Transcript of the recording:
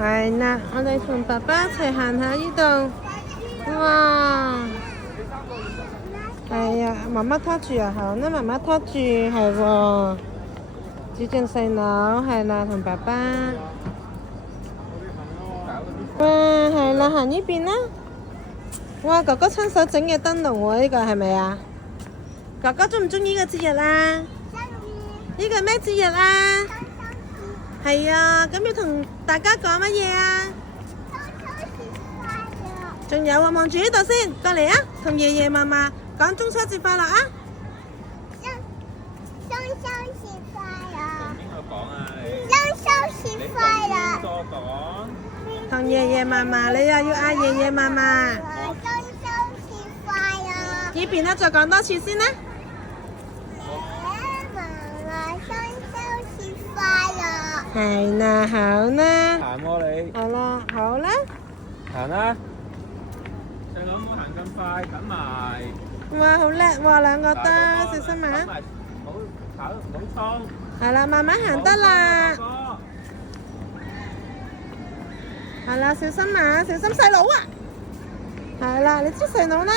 係啦，我哋同爸爸一齊行下呢度。哇！係啊，媽媽拖住啊，好，那媽媽拖住，係喎。子俊細佬係啦，同爸爸。哇，係啦，行呢邊啦。哇，哥哥親手整嘅燈籠喎，呢個係咪啊？哥哥中唔中意呢個節日啊？中意。呢個咩節日啊？係啊，咁要同大家講乜嘢啊？仲有啊，望住呢度先，過嚟啊，同爺爺嫲嫲講中秋節快樂啊！中秋節快樂！邊個講啊？中秋節快樂！同爺爺嫲嫲，你又要嗌爺爺嫲嫲。中秋節快樂！呢邊咧，再講多次先啦。係啦，好啦。行喎你。係啦，好啦。行啦。細佬唔好行咁快，等埋。哇，好叻喎，兩個都，小心啊！唔好衝。係啦，慢慢行得啦。係啦，小心啊，小心細佬啊！係啦，你知細佬啦。